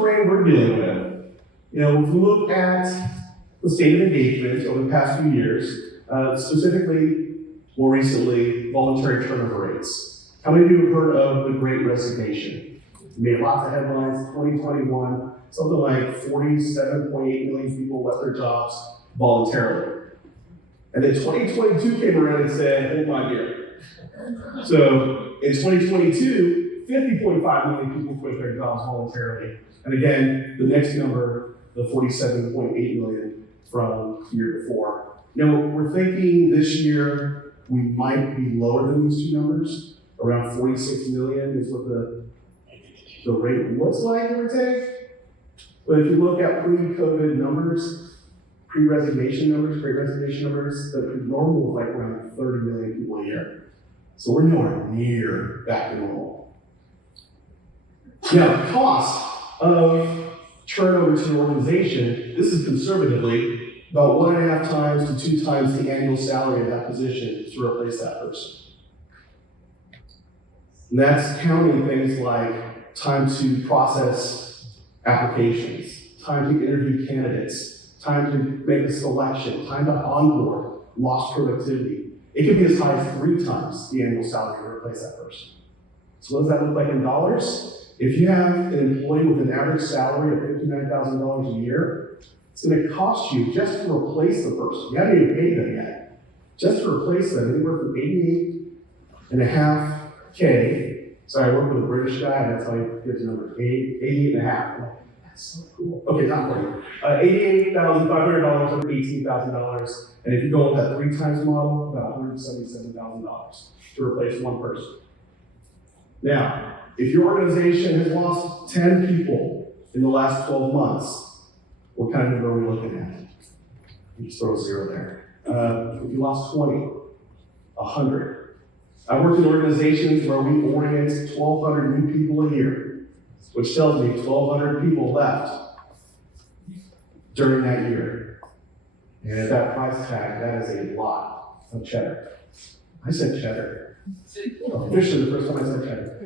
terrain we're dealing with. If we look at the state of engagement over the past few years, specifically, more recently, voluntary turnover rates. How many of you have heard of the Great Resignation? It made lots of headlines. 2021, something like 47.8 million people left their jobs voluntarily. And then 2022 came around and said, hold my beer. So in 2022, 50.5 million people quit their jobs voluntarily. And again, the next number, the 47.8 million from the year before. We're thinking this year we might be lower than these two numbers. Around 46 million is what the rate looks like, give or take. But if you look at pre-COVID numbers, pre-resignation numbers, great resignation numbers, the normal was like around 30 million people a year. So we're nowhere near back to normal. Now, the cost of turnover to an organization, this is conservatively about 1.5 times to 2 times the annual salary of that position to replace that person. And that's counting things like time to process applications, time to interview candidates, time to make a selection, time to onboard, lost productivity. It could be as high as 3 times the annual salary to replace that person. So what does that look like in dollars? If you have an employee with an average salary of $59,000 a year, it's going to cost you just to replace the person. You haven't even paid them yet. Just to replace them, anywhere from $88.5K. Sorry, I work with a British guy, and that's how he gives the number. 88.5. That's so cool. Okay, not for you. $88,500 over $18,000. And if you go with that 3 times model, about $177,000 to replace one person. Now, if your organization has lost 10 people in the last 12 months, what kind of number are we looking at? You just throw a 0 there. If you lost 20, 100. I worked in organizations where we orient 1,200 new people a year, which tells me 1,200 people left during that year. And at that price tag, that is a lot of cheddar. I said cheddar. Officially, the first time I said cheddar.